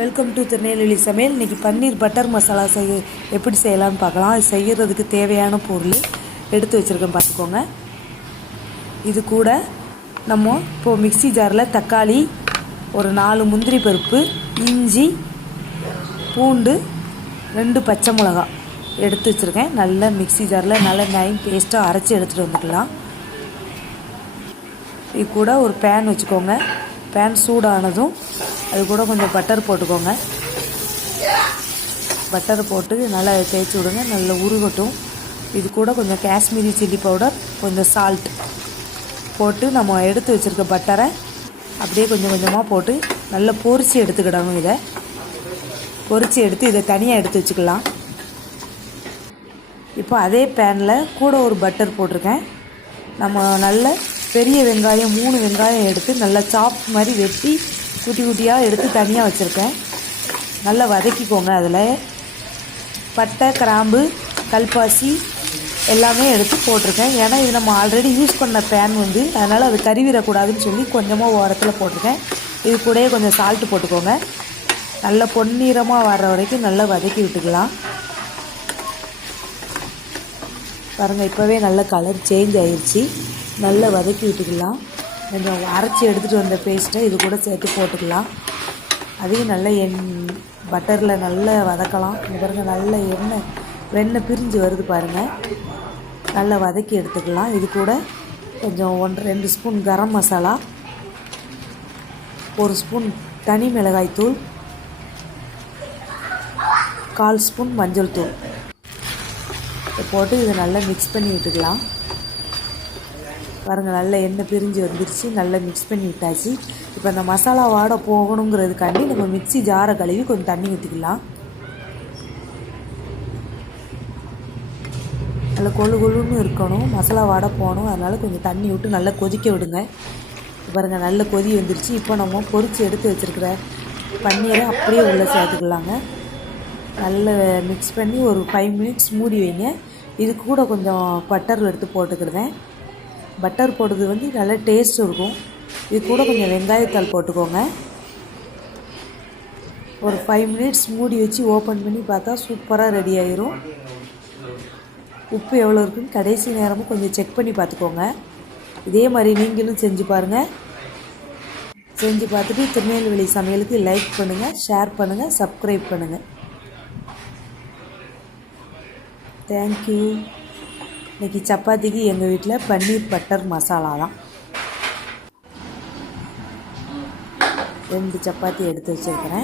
Welcome to Tirunelveli சமையல். இன்றைக்கி பன்னீர் butter masala எப்படி செய்யலாம்னு பார்க்கலாம். அது செய்கிறதுக்கு தேவையான பொருள் எடுத்து வச்சுருக்கேன், பார்த்துக்கோங்க. இது கூட நம்ம இப்போது மிக்சி ஜாரில் தக்காளி, ஒரு 4 முந்திரி பருப்பு, இஞ்சி, பூண்டு, 2 பச்சை மிளகா எடுத்து வச்சுருக்கேன். நல்ல மிக்சி ஜாரில் நல்ல நைன் பேஸ்ட்டாக அரைச்சி எடுத்துகிட்டு வந்துக்கலாம். இது கூட ஒரு பேன் வச்சுக்கோங்க. பேன் சூடானதும் அது கூட கொஞ்சம் பட்டர் போட்டுக்கோங்க. பட்டர் போட்டு நல்லா தேய்ச்சி விடுங்க, நல்லா உருகட்டும். இது கூட கொஞ்சம் காஷ்மீரி சில்லி பவுடர், கொஞ்சம் சால்ட் போட்டு நம்ம எடுத்து வச்சுருக்க பட்டரை அப்படியே கொஞ்சம் கொஞ்சமாக போட்டு நல்லா பொரித்து எடுத்துக்கிடணும். இதை பொரித்து எடுத்து இதை தனியாக எடுத்து வச்சுக்கலாம். இப்போ அதே பேனில் கூட ஒரு பட்டர் போட்டிருக்கேன். நம்ம நல்ல பெரிய வெங்காயம் 3 வெங்காயம் எடுத்து நல்லா சாப் மாதிரி வெட்டி குட்டி குட்டியாக எடுத்து தனியாக வச்சுருக்கேன். நல்லா வதக்கிக்கோங்க. அதில் பட்டை, கிராம்பு, கல்பாசி எல்லாமே எடுத்து போட்டிருக்கேன். ஏன்னா இது நம்ம ஆல்ரெடி யூஸ் பண்ண பேன் அதனால் அது கறிவிடக்கூடாதுன்னு சொல்லி கொஞ்சமாக ஓரத்தில் போட்டிருக்கேன். இது கூடயே கொஞ்சம் சால்ட்டு போட்டுக்கோங்க. நல்லா பொன்னிறமாக வர்ற வரைக்கும் நல்லா வதக்கி விட்டுக்கலாம். பாருங்கள், இப்போவே நல்ல கலர் சேஞ்ச் ஆகிடுச்சி. நல்லா வதக்கி விட்டுக்கலாம். கொஞ்சம் அரைச்சி எடுத்துகிட்டு வந்த பேஸ்ட்டை இது கூட சேர்த்து போட்டுக்கலாம். அதையும் நல்லா பட்டரில் நல்லா வதக்கலாம். பாருங்கள், நல்ல வெண்ணெய் பிரிஞ்சு வருது பாருங்கள். நல்லா வதக்கி எடுத்துக்கலாம். இது கூட கொஞ்சம் 1-2 ஸ்பூன் கரம் மசாலா, 1 ஸ்பூன் தனி மிளகாய் தூள், 1/4 ஸ்பூன் மஞ்சள் தூள் போட்டு இதை நல்லா மிக்ஸ் பண்ணி விட்டுக்கலாம். பாருங்கள், நல்ல எண்ணெய் பிரிஞ்சு வந்துருச்சு. நல்லா மிக்ஸ் பண்ணி விட்டாச்சு. இப்போ அந்த மசாலா வாடை போகணுங்கிறதுக்காண்டி நம்ம மிக்சி ஜாரை கழுவி கொஞ்சம் தண்ணி ஊற்றிக்கலாம். நல்லா கொழுன்னு இருக்கணும், மசாலா வாடை போகணும். அதனால் கொஞ்சம் தண்ணி விட்டு நல்லா கொதிக்க விடுங்க. பாருங்கள், நல்ல கொதி வந்துருச்சு. இப்போ நம்ம பொரித்து எடுத்து வச்சுருக்கிற பன்னீரை அப்படியே உள்ளே சேர்த்துக்கலாங்க. நல்லா மிக்ஸ் பண்ணி ஒரு 5 மினிட்ஸ் மூடி வைங்க. இது கூட கொஞ்சம் பட்டர் எடுத்து போட்டுக்கிடுவேன். பட்டர் போடுறது நல்ல டேஸ்ட் இருக்கும். இது கூட கொஞ்சம் வெங்காயத்தாள் போட்டுக்கோங்க. ஒரு 5 மினிட்ஸ் மூடி வச்சு ஓப்பன் பண்ணி பார்த்தா சூப்பராக ரெடி ஆகிரும். உப்பு எவ்வளோ இருக்குன்னு கடைசி நேரமும் கொஞ்சம் செக் பண்ணி பார்த்துக்கோங்க. இதே மாதிரி நீங்களும் செஞ்சு பாருங்கள். செஞ்சு பார்த்துட்டு திருநெல்வேலி சமையலுக்கு லைக் பண்ணுங்கள், ஷேர் பண்ணுங்கள், சப்ஸ்கிரைப் பண்ணுங்கள். தேங்க்யூ. இன்றைக்கி சப்பாத்திக்கு எங்கள் வீட்டில் பன்னீர் பட்டர் மசாலா தான். 2 சப்பாத்தி எடுத்து வச்சுருக்கிறேன்.